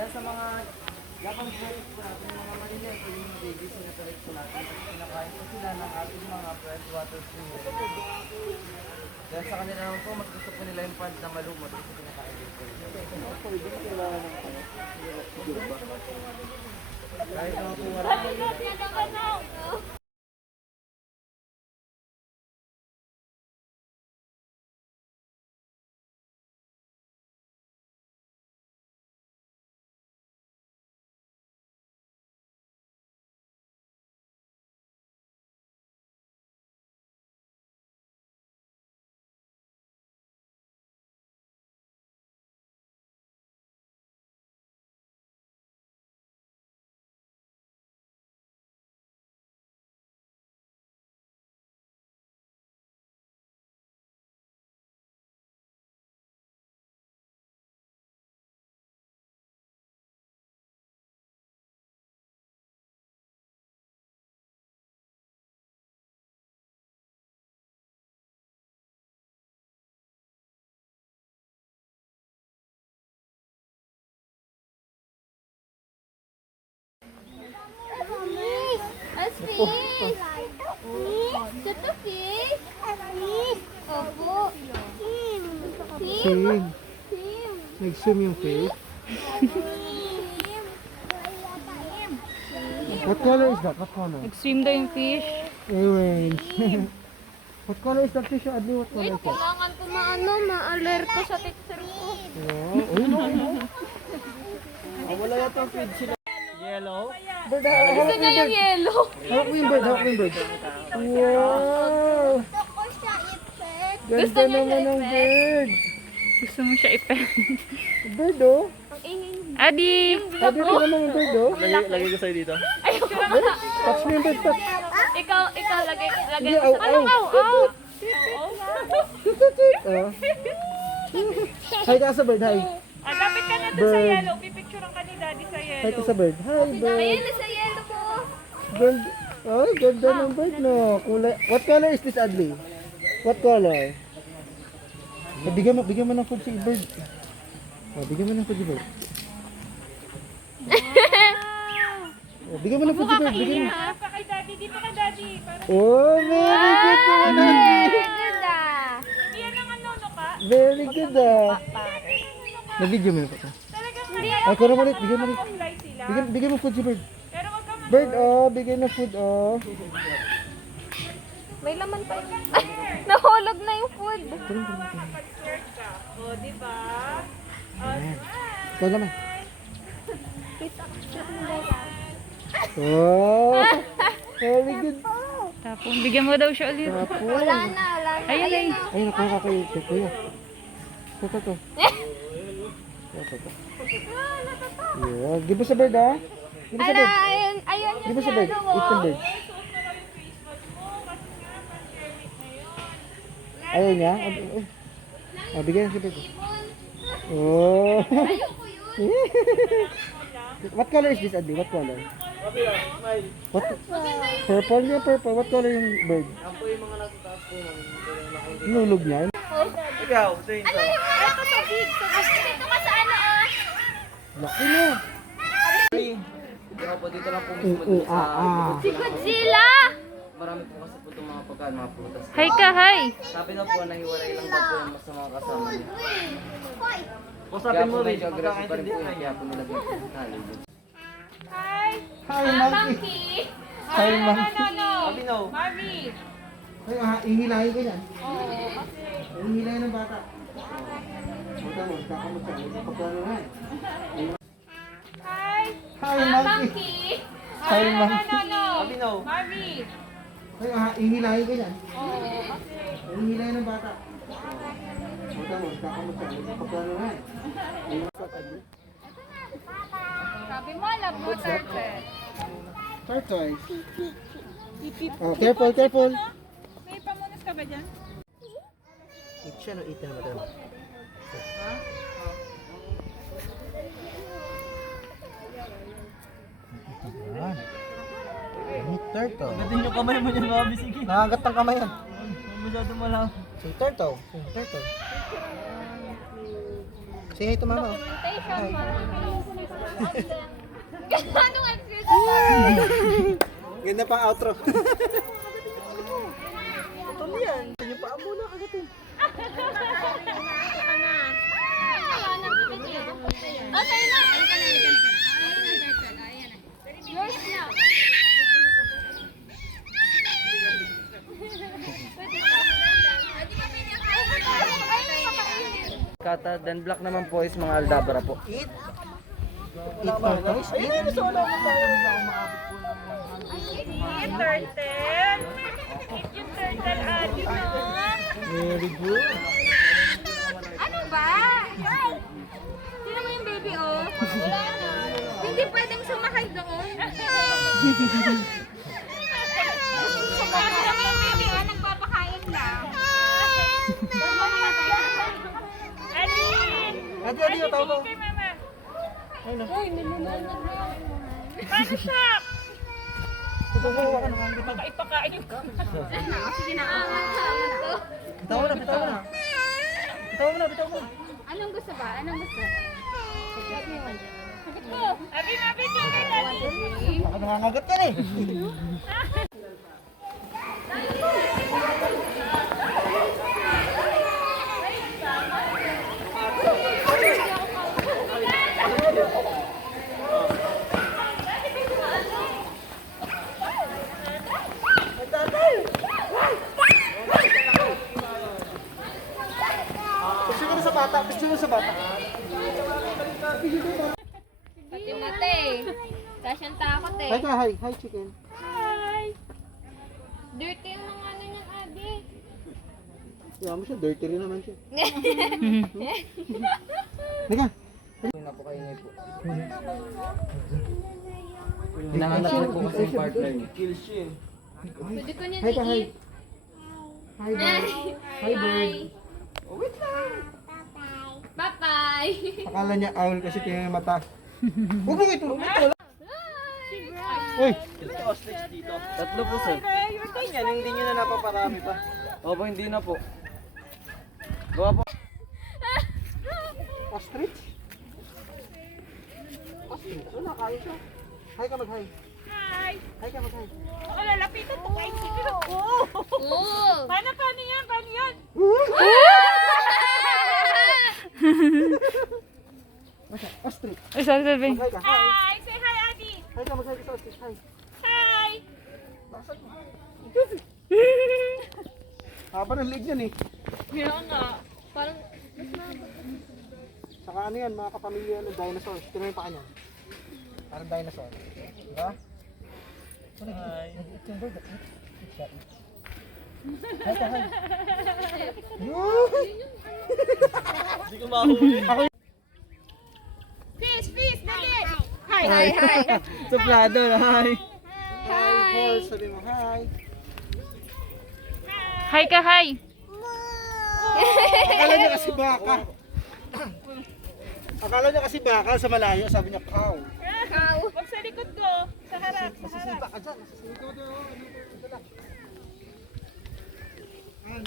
Dahil sa mga Japanese breakfast po natin, yung mga maliliit po yung baby, sinatolit po natin. Kasi kinakain po sila ng ating mga freshwater spring. Dahil sa kanila naman po, mas gusto po nila yung plant na malumot kasi kinakain din po nila. Kahit naman po wala. Fish! Ito fish? Opo. Swim. Sim. Nag-swim yung fish. What color is that? What color? Nag-swim daw yung fish. Orange. What color is that fish, Adli? What color is that? Kailangan ko ma-alerto sa texture ko. Wow. Ayun o, ayun o. Wala yata ang feed sila. Yellow. Bird, Gusto niya yung yellow. hawak mo yung bird, hawak mo yung bird. Wow. Gusto ko siya i-pet. Ganda naman ng bird. Gusto mo siya i-pet. Bird oh. Ang ingay niya. Adi! Adi, tingnan mo yung bird oh. Lagay ko sa'yo dito. Touch mo yung bird, touch. Ikaw, lagay Hindi, aw, aw. aw. Oh. Hi ka sa bird, hi. Lapit ka na doon Bird. sa yellow. Pipicturean ka ni daddy sa Hi yellow. ka sa bird. Hi, bird. Ayun, nasa yellow ko. Bird. Oh, ganda ng bird no. Kulay. What color is this, Adli? What color? Bigyan mo ng food si bird. Oh, bigyan mo ng food si bird. Oh, bigyan mo ng food si bird. Bigyan mo. Pa kay daddy. Dito ka daddy. Para Oh, very good naman, Adli. Good ah. yan ang ano ka. Very good ah. Na-video mo na po. Hindi Ay, kuro mo ulit. Bigyan mo ulit. Kulay sila. Bigyan mo food si bird. Pero wag ka Bird, oh, bigyan na food, oh. May laman pa yun. Ay, nahulog na yung food. mag-search ka. O, di ba? Ikaw naman. Oh, very good. Tapos, bigyan mo daw siya ulit. Tapos. Wala na. Ayun, ayun. Ayun, nakuha ka kay kuya. Ito. Ito. Yeah, give mo sa bird, ah. Give mo sa bird. Ayun Give yung mo sa bird. yellow. Eat the bird. Ayaw niya? Ah, bigyan sa bird. Oh. What color is this, Adi? What color? What? Purple niya, purple. What color yung bird? Yan po yung mga nasa taas po namin. Nulog niya. Ikaw, ito yung ito. Ito sa big. Dito ka sa ano ah. Laki na. Ikaw po, dito lang po mismo dun sa Si Godzilla. marami po kasi po itong mga pagkain, mga prutas. Hi ka, hi! Sabi na po, nahiwalay lang daw po yan sa mga kasama niya. Usapin Kaya mo po rin, medyo aggressive pa rin po pagkakaintindi yun, kaya po nilagyan po ng college. Hi! Hi, monkey. Hi, monkey. Sabi no. Mami! Ay, ihilahin ko yan. Oo, kasi... Ihilahin ng bata. Huwag mo, kakamot siya. Pagkano nga. Hi! Hi, monkey. Hi, monkey. Sabi no. Mami! Ay, ihilahin ko yan. Oo, kasi... Ihilahin ng bata. Huwag mo, kakamot siya. Pagkano nga. Sabi mo, alam mo, turtle. Tortoise. Oh, careful, careful. May pamunas ka ba dyan? Eat siya, no? Eat na naman. Yan. Meat turtle. Gatin yung kamay mo dyan, mami. Sige. Nakagat ang kamay yan. Masyado malaw. Say turtle. Say turtle. Say hi to mama. Documentation. Anong excuse? Ganda pang outro. Ano yan? Yung paa muna kagatin. Oh, sa'yo na. Yours na. Kata, then black naman po is mga Aldabra po. Eat tortoise? Eat? Turtle. Yung turtle, Adi, no? Very good. Ano ba? Sino mo yung baby, oh? Wala na. Hindi pwedeng sumakay doon. Sino mo yung baby, oh? Nagpapakain lang. Adi! Adi, tao mo. Kay mama. Uy, nilunod na. Paano siya? Tutugawa ka na. Baka ipakain ko. Sige na, angat to. Bitaw mo na, bitaw mo na. Bitaw mo na, bitaw mo na. Anong gusto ba? Anong gusto? Sagot mo. Abi, abi, kay Adi. Baka nangangagat ka na eh. Picture mo na sa bata, picture mo sa bata. Pati mate. Kasyang takot eh. Hi ka, hi. Hi, chicken. Hi. Dirty yung mga ano niyan, Adi. Kaya mo siya, dirty rin naman siya. Halika. Yung napakaingay po. Hinahanap niyo po kasi yung partner niyo. Kills siya eh. Pwede ko niya Hi ka, hi. i-eat. Hi, bird. Hi, bird. Bye-bye. Akala niya owl kasi tingnan yung mata. Huwag mo ito. Uy! Ilan ostrich dito? Tatlo po sir. Yan, hindi nyo na napaparami pa. Opo, hindi na po. Gawa po. Ostrich? Ostrich? Wala, kaya siya. Hi ka, mag-hi. Hi. Hi ka, mag-hi. Ako lalapitan to kay Siguro. Oh. Paano yan? Paano yan? Ostrich. Ay, sabi. Mag-hi ka. Hi. Hi. Say hi, Adi. Hi ka, mag-hi ka sa ostrich. Hi. Hi. Haba ng leg yan eh. Kaya nga. Parang, Saka ano yan, mga kapamilya ng dinosaurs. Tingnan yung paa niya. Parang dinosaur. Diba? Hi. Hi ka, hi. Hindi ko mahuli. Fish, dali. Hi. Suplado na, hi. Hi, horse. Sabi mo, hi. hi ka, hi. Akala niya kasi baka. Akala niya kasi baka sa malayo. Sabi niya, cow. Wag sa likod ko. Sa harap. Masisipa ka dyan. Masisipa ka dyan.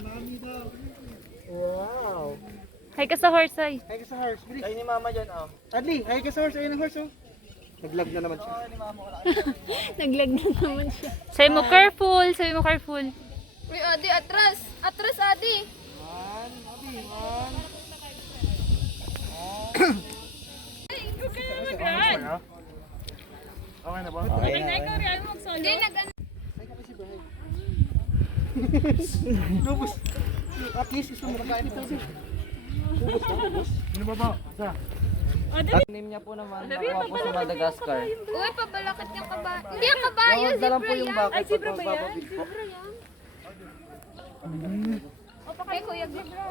Mami daw. Wow. Hi ka sa horse, ay. Hi ka sa horse. Bilis. Kayo ni mama dyan, oh. Adli, hi ka sa horse. Ayun ang horse, oh. Naglag na naman siya. Naglag na naman siya. Sabi mo, careful. Sabi mo, careful. Uy, Adi, atras. Atras, Adi. Man, Abi, man. Huwag ka na mag-run. Okay na ba? Okay Hindi ikaw rin mag-solo. Hindi, Hi ka kasi ba? Lubos. At least gusto mo kakain ito. Lubos ka, lubos. Ano ba ba? Isa. O, dali. Name niya po naman, nakuha po sa Madagascar. Uy, pabalakit yung kabayo. Hindi yung kabayo, Bawal na lang po zebra yung yan. bakit Ay, zebra pag ba yan? magpapabig po. Zebra yan. Kay Kuya Zebra.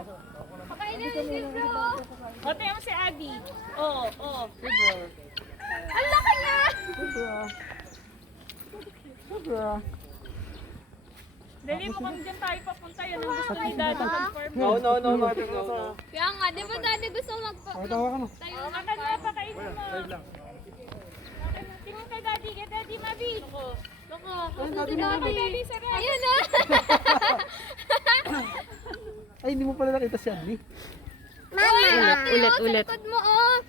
Pakainin yung zebra, oh. O, tingnan mo si Adi. Oo. Ang laki niya! Sobra. Sobra. Dali mo kami dyan tayo papunta. Yan ang gusto ni Dada mag-farm. No. Kaya nga, di ba dati gusto magpa... Okay, tawa ka mo. Tayo Akan mo, pakainin mo. Tingnan kay Daddy. Kay Daddy, Mabi. Loko. Daddy, Dali, sarap. Ayun na! Ay, hindi mo pala nakita si Adli. Mama, ulit. Sa likod mo, oh.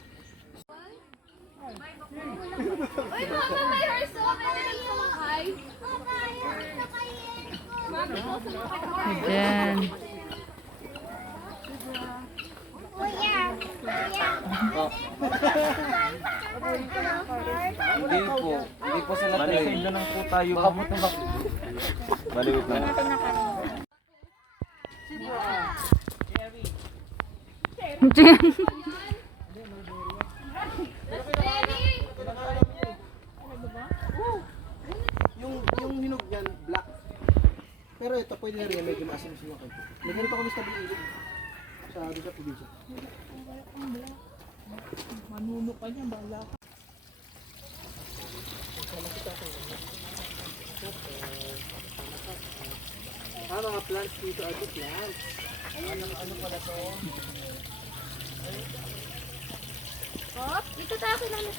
Uy, mama, may horse oh. May nagsumakay. Mami ko, sumakay ka. Ayan. Hindi po. Hindi po sila train. na lang po tayo. Baka po tumak. Baliwit lang. Yung hinog niyan, black. Pero ito, pwede na rin, medyo maasim siya kayo. May ganito kami sa Bilig. Doon sa probinsya. Mga plants dito, ito plants. Oh, dito tayo kailangan.